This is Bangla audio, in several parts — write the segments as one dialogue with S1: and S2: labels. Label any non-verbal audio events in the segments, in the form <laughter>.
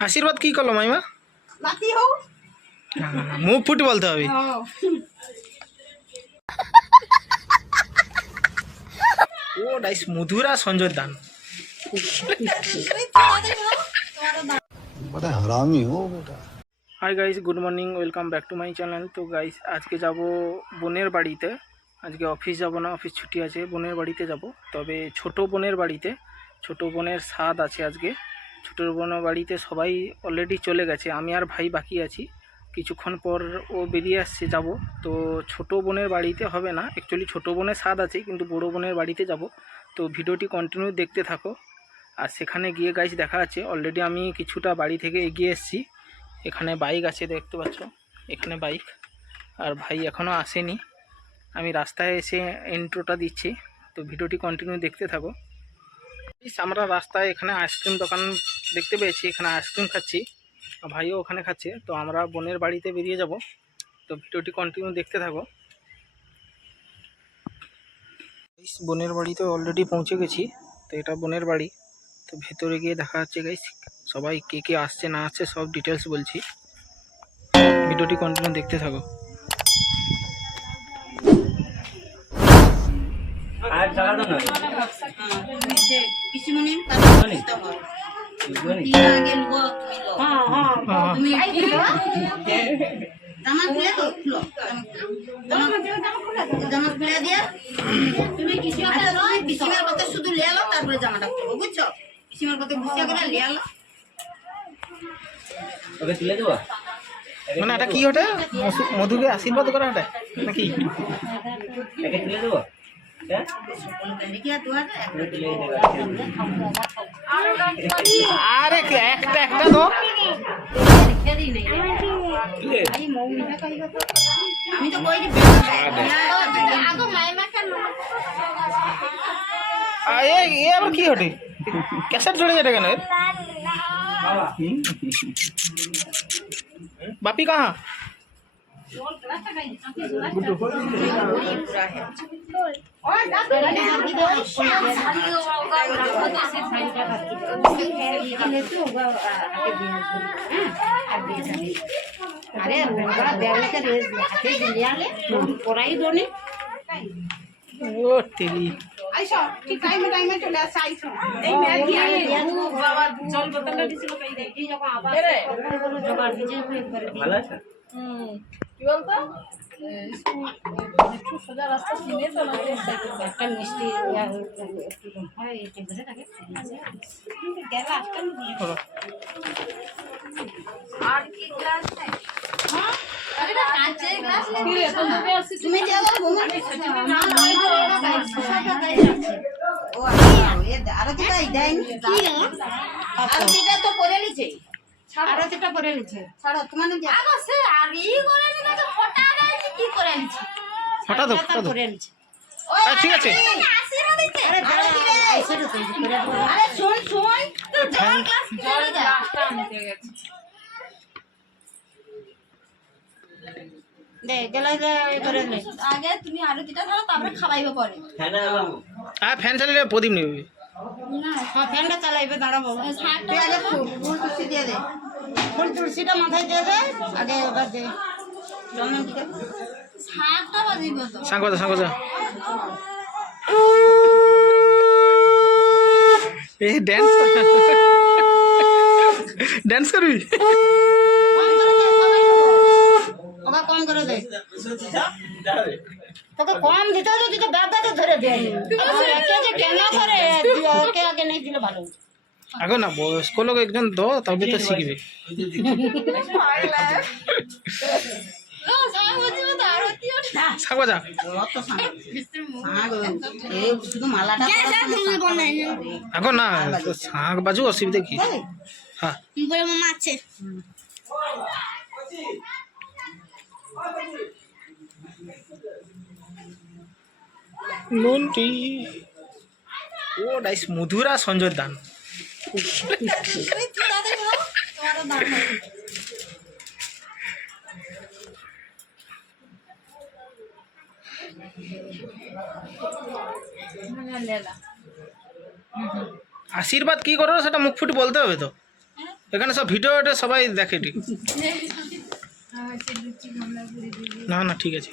S1: আশীর্বাদ কি করল মাইমা? মুখ ফুটে বলতে হবে। ও। ডাইস মধুরা সঞ্জয় দান। Hi guys good morning welcome back to my channel তো গাইস আজকে যাব বোনের বাড়িতে। আজকে অফিস যাব না অফিস ছুটি আছে বোনের বাড়িতে যাব। তবে ছোট বোনের বাড়িতে ছোট বোনের স্বাদ আছে আজকে। ছোট বোনের বাড়িতে সবাই অলরেডি চলে গেছে, আমি আর ভাই বাকি আছি। কিছুক্ষণ পর ও বেরিয়ে আসছে যাব। তো ছোট বোনের বাড়িতে হবে না অ্যাকচুয়ালি ছোট বোনের স্বাদ আছে, কিন্তু বড় বোনের বাড়িতে যাব। তো ভিডিওটি কন্টিনিউ দেখতে থাকো। আর সেখানে গিয়ে গাইস দেখা আছে অলরেডি আমি কিছুটা বাড়ি থেকে এগিয়ে এসেছি। এখানে বাইক আছে, দেখতে পাচ্ছ? এখানে বাইক আর ভাই এখনও আসেনি। আমি রাস্তায় এসে ইন্ট্রোটা দিচ্ছি। তো ভিডিওটি কন্টিনিউ দেখতে থাকো। আমরা রাস্তায় এখানে আইসক্রিম দোকান দেখতে পেয়েছি, এখানে আইসক্রিম খাচ্ছি। ভাইও ওখানে খাচ্ছে, তো আমরা বোনের বাড়িতে বেরিয়ে যাব। তো ভিডিওটি কন্টিনিউ দেখতে থাকো। বোনের বাড়িতে অলরেডি পৌঁছে গেছি, তো এটা বোনের বাড়ি। তো ভেতরে গিয়ে দেখা যাচ্ছে গাইস সবাই কে কে আসছে, না আসছে, সব ডিটেলস বলছি। ভিডিওটি কন্টিনিউ দেখতে থাকো।
S2: জামা খুলে তো খুলো জামা খুলে দিয়ে তুমি পিসিমের কথা শুধু লিয়ে আলো তারপরে জামাটা খুলবো বুঝছ? পিসিমের কথা গুছিয়ে করে লিয়ে আলো
S3: ওকে তুলে দেবো?
S1: মানে এটা কি ওটা? মধুকে আশীর্বাদ করা ওটা? নাকি
S3: একে তুলে দেবো? হ্যাঁ
S2: আর দুয়ারে
S3: তুলে তুলে দেবো
S1: আরে একটা একটা তো
S2: আমি তো কই
S1: আ, এ এ আবার কি ওটে ক্যাসেট জুড়ে যেটা কেন এর? বাপি কাহা
S2: আরে ওরা ব্যবসা রেস ওরাই দোনে
S1: ও
S2: একটা একটু হয় এটা থাকে গেল ঘুমো না ও আরতিটা তো করে নিছে আরতিটা করে নিছে ছাড়ো তোমার
S1: ফটা ফটা দাও ঠিক আছে।
S2: আরে তো করে? দে। গেলে দে করে নে
S4: আগে তুমি আরতিটা ধরো তারপরে খাওয়াইবে পরে।
S3: হ্যাঁ
S1: আর ফ্যান চালিয়ে প্রদীপ নেবে।
S2: হ্যাঁ ফ্যানটা চালাইবে দাঁড়াবো। তুই আগে ফুল তুলসী দিয়ে দে। ফুল তুলসীটা মাথায় দিয়ে দে আগে এবার দে।
S1: ড্যান্স ড্যান্স করবি?
S2: ওকে কম করে দে। তোকে কম দিতে হবে তুই তো ব্যাগটা ধরে দে। একে যে কেন ওকে আগে নেই দিলে ভালো হতো।
S1: আগে না, বয়স্ক লোক একজন দো তবে তো শিখবে। এখন না শাঁখ বাজু অসুবিধা কি? হ্যাঁ। ডাইস মধুরা সঞ্জয় দান। আশীর্বাদ কি করো সেটা মুখ ফুটে বলতে হবে তো? এখানে সব ভিডিওটা সবাই দেখে ঠিক। না না, ঠিক আছে।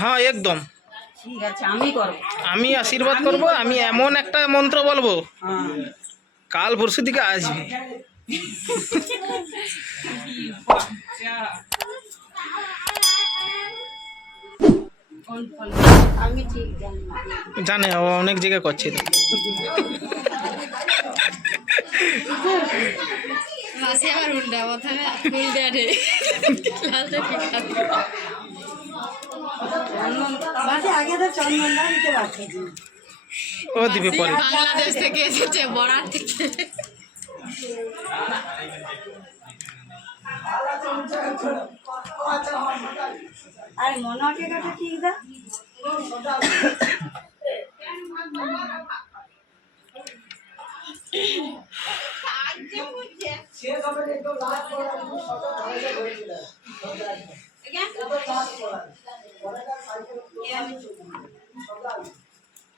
S1: হ্যাঁ একদম
S2: আমি
S1: আশীর্বাদ করব, আমি এমন একটা মন্ত্র বলব, কাল পরশু দিকে আসবে
S2: জানি
S1: অনেক জায়গায় করছে।
S4: মাসে আবার উল্টা প্রথমে ফুল দেয় লালটা
S1: ও দিবে পরে।
S4: বাংলাদেশ থেকে এসেছে বড়ার থেকে।
S2: আরে মনোকে কথা ঠিক দা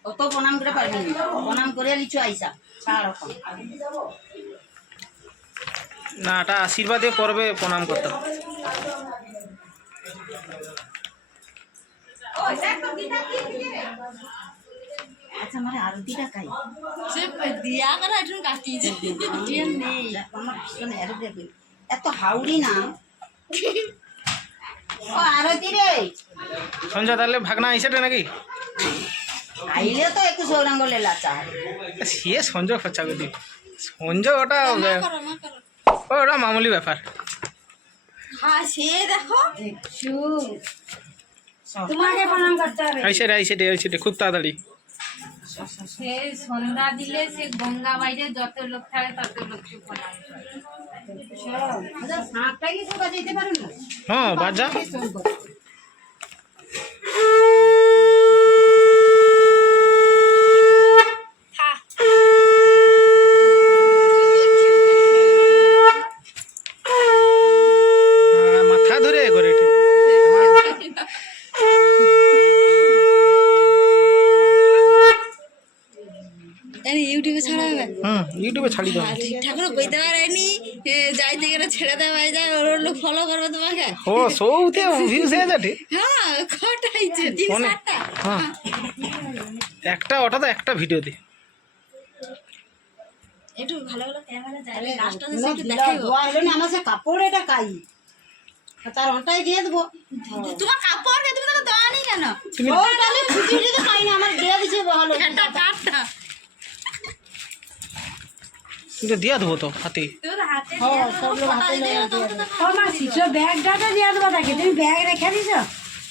S2: অত প্রণাম করে পারবি না প্রণাম করে লিচু আইসা এখন।
S1: না এটা আশীর্বাদে পর্বে প্রণাম করতে হবে।
S2: আচ্ছা মানে আরতিটা খাই।
S4: সে দিয়া করে একটু কাটিয়েছে নেই
S2: আমার পিছনে এর দেখবি এত হাউড়ি না। ও আরতি রে।
S1: সঞ্জয় তাহলে ভাগনা আইসেটে নাকি?
S2: আইলে তো একটু সৌরাঙ্গ লেলা চায়
S1: সে সঞ্জয় খরচা করে সঞ্জয় ওটা ওটা মামুলি ব্যাপার।
S4: হ্যাঁ সে দেখো।
S2: তোমাকে প্রণাম করতে হবে।
S1: আইসেটে আইসেটে আইসেটে খুব তাড়াতাড়ি।
S5: সে সন্ধ্যা দিলে সে গঙ্গা বাইরে যত লোক থাকে তত লোককে প্রণাম
S1: হ্যাঁ বাজা মাথা ধরে করে এটি। <laughs>
S4: ইউটিউবে ছাড়া হবে?
S1: হুম ইউটিউবে ছাড়ি
S4: আর ঠাকুর কইতে পারেনি এ, যাইতে গেলে ছেড়ে দেওয়া যায় ওর ওর লোক ফলো করবে তোমাকে।
S1: ও সৌতে ভিউজ হয়ে যাবে?
S4: হ্যাঁ তিন
S1: অনেক।
S4: চারটা
S1: হ্যাঁ। একটা ওটা তো একটা ভিডিও দি।
S4: একটু ভালো ভালো ক্যামেরা লাস্টটা একটু দেখাইবো
S2: ধোয়া না আমার সে কাপড় এটা কাই? তার অন্টাই দিয়ে দেবো।
S4: তোমার কাপড় তুমি তাকে দেওয়া নেই কেন?
S1: তুমি
S2: তো খাই না আমার দিয়ে দিছে ভালো
S4: এটা কাটটা
S1: কিন্তু দিয়া দেবো তো হাতে।
S5: তোর হাতে
S2: হ্যাঁ সব
S6: ব্যাগটা দিয়ে দেবো তাকে। তুমি ব্যাগ রেখে দিছ?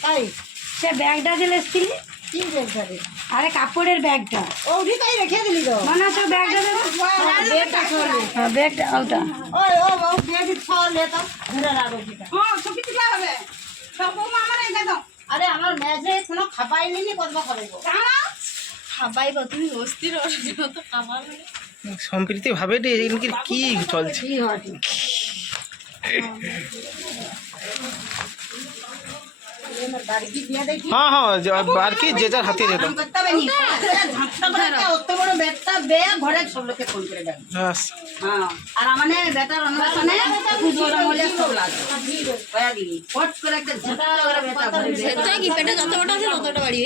S2: তাই।
S6: সে ব্যাগটা দিলে স্ত্রী আরে কাপড়ের ব্যাগটা।
S2: ও উঠি রেখে দিলি তো।
S6: মনে আছে ব্যাগটা হ্যাঁ, ব্যাগটা ওটা
S5: হ্যাঁ সব
S2: আরে আমার মেজে কোনো খাপাই নিনি কতবা খাবাইব?
S4: খাবাইবো তুমি অস্থির অস্থির তো খাবার
S1: সম্প্রীতি ভাবে কি চলছে? <laughs>
S2: হয়
S1: হ্যাঁ আর কি যে যার হাতে যেত
S2: কাম করতে হবে নি ঝাপটা করে একটা অত বড় বেডটা বে ঘরে সব লোকে ফোন করে দেবে
S1: ব্যাস
S2: আর আমানে বেটার অন্বেষণে খুব বড় হলে সব লাগে কয়া দিবি ফট করে একটা ঝাপটা করে বেটা ঘরে
S4: ঝেতা কি পেটে যত বড় আছে ততটা বাড়ি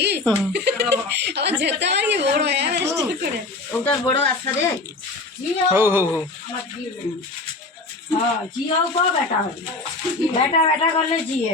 S4: আবার ঝেতা আর কি বড় হয় করে
S2: ওটার বড় আশা রে
S1: হো হো হো
S6: হ্যাঁ জিও কো বেটা হবে বেটা বেটা করলে জিয়ে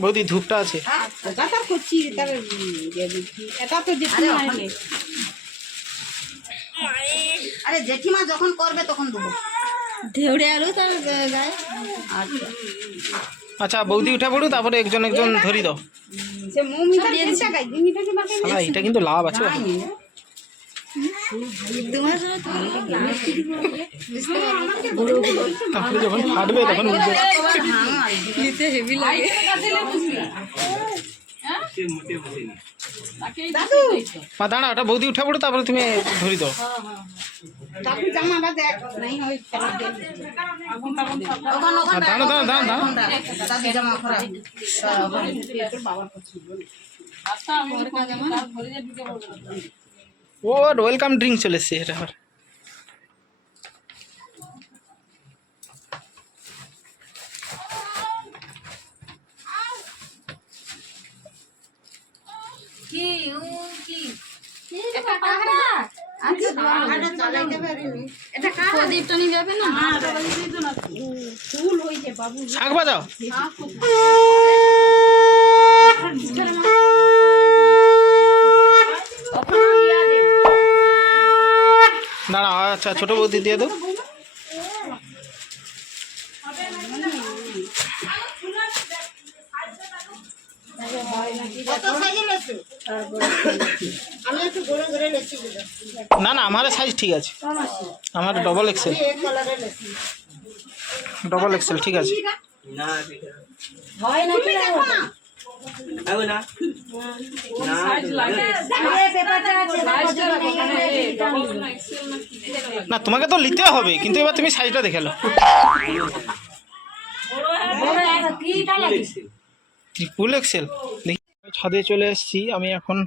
S2: বৌদি ধূপটা
S1: আছে।
S2: আরে জেঠিমা যখন করবে তখন দেবো।
S4: ঢেউড়ে আলু তার গায়ে।
S2: আচ্ছা।
S1: আচ্ছা বৌদি উঠে পড়ু তারপরে একজন একজন ধরি দাও। এটা কিন্তু লাভ আছে। তারপরে যখন ফাটবে তখন দাঁড়া ওটা বৌদি উঠে পড়ু তারপরে তুমি ধরি দাও
S6: কাকু জামাটা দেখ নাই হয় খেলা দেখ এখন তখন সব
S2: ওখান ওখান
S1: আর দাঁড়া দাঁড়া দাঁড়া দাঁড়া
S2: দাদু জামা খারাপ
S6: বাবার পছন্দ
S1: ও ওয়েলকাম ড্রিঙ্ক চলে এসছে এটা আবার
S5: কি উ কি?
S2: হাঁটা চালাইতে পারিনি।
S4: প্রদীপটা নিয়ে যাবে না?
S6: ফুল হয়েছে বাবু।
S1: শাঁখ বাজাও? দাঁড়া আচ্ছা ছোট বৌদি দিয়ে দাও।
S2: কত সাইজে লেছো
S1: না না আমার সাইজ ঠিক আছে। আমার ডবল এক্সেল
S2: এই কালারে লেছি
S1: ডবল এক্সেল ঠিক আছে।
S3: না
S6: হয় আছে
S1: তোমাকে তো নিতে হবে কিন্তু এবার তুমি সাইজটা দেখে লো ত্রিপুল এক্সেল দেখি। ছাদে চলে এসেছি। আমি এখন